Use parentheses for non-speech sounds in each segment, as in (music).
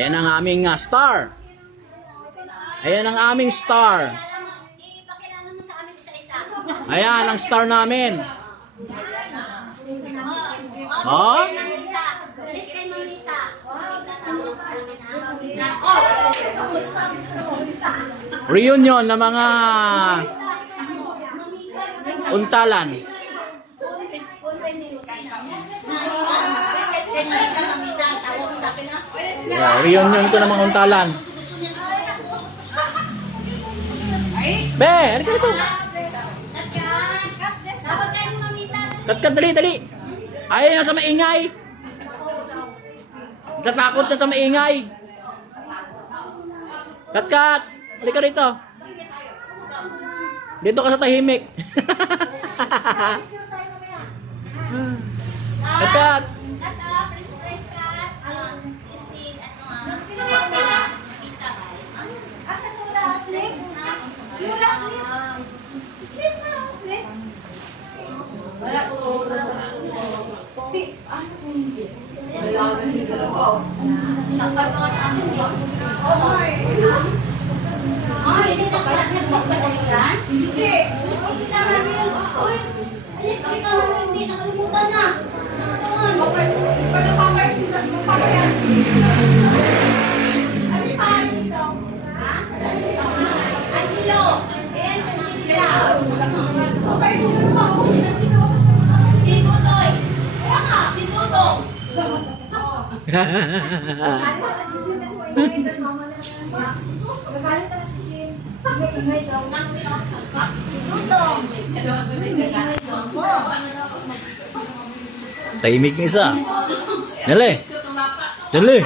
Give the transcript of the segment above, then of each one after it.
Ayan ang aming ah, star. Ayan ang aming star. Ayan ang star namin. Oh? Reunion ng mga untalan. Oh, reunion to ng mga untalan. Be, ano ka dito? Tawag kayo ni Mamita. Kat kat, dali, dali. Ayaw niya sa maingay. Tatakot niya sa maingay. Kat kat, halika rito. Dito ka sa tahimik. (laughs) kat Kapag mga sa amin, yun. Ay, hindi na pala nag-book ba sa'yo yan? Hindi. Hindi naman. Uy, alis ka naman. Hindi nakalimutan na. Nakatuan. Ha? Ang kilo. Ayan, ang kilo. Tutong. Tutong. Tahimik ni isa. Dali. Dali.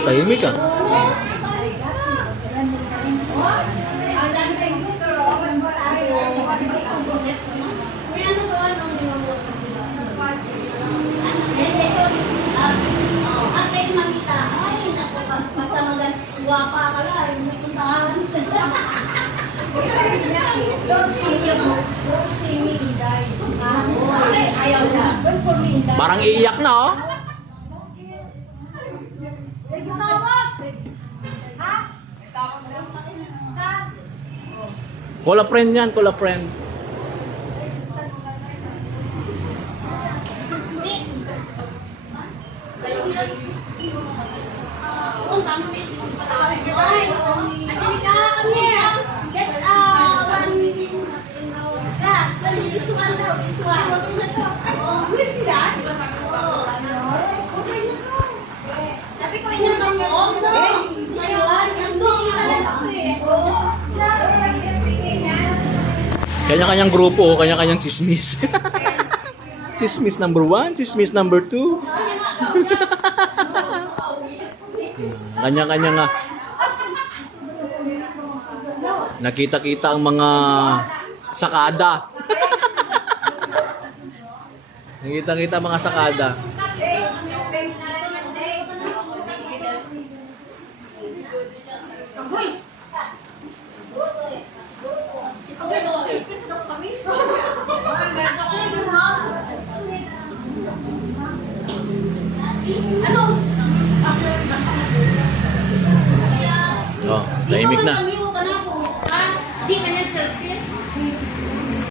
Tahimik ka. Ang Don't see me, don't see me die. Ayaw na. Don't for me die. Parang iiyak na oh. Cola friend yan, cola friend. Ay, Angelica, come here. Get uh, one glass. Kasi this one daw, this one. Oh, really that? Oh, okay na to. Sabi ko, inom mo. Oh, no. This one, yung smoky pala to eh. Kanya-kanyang grupo, kanya-kanyang chismis. (laughs) chismis number one, chismis number two. (laughs) Kanya-kanya nga. Nakita-kita ang mga sakada. Nakita-kita mga sakada. Oh, tahimik na. Hindi ka nag-service.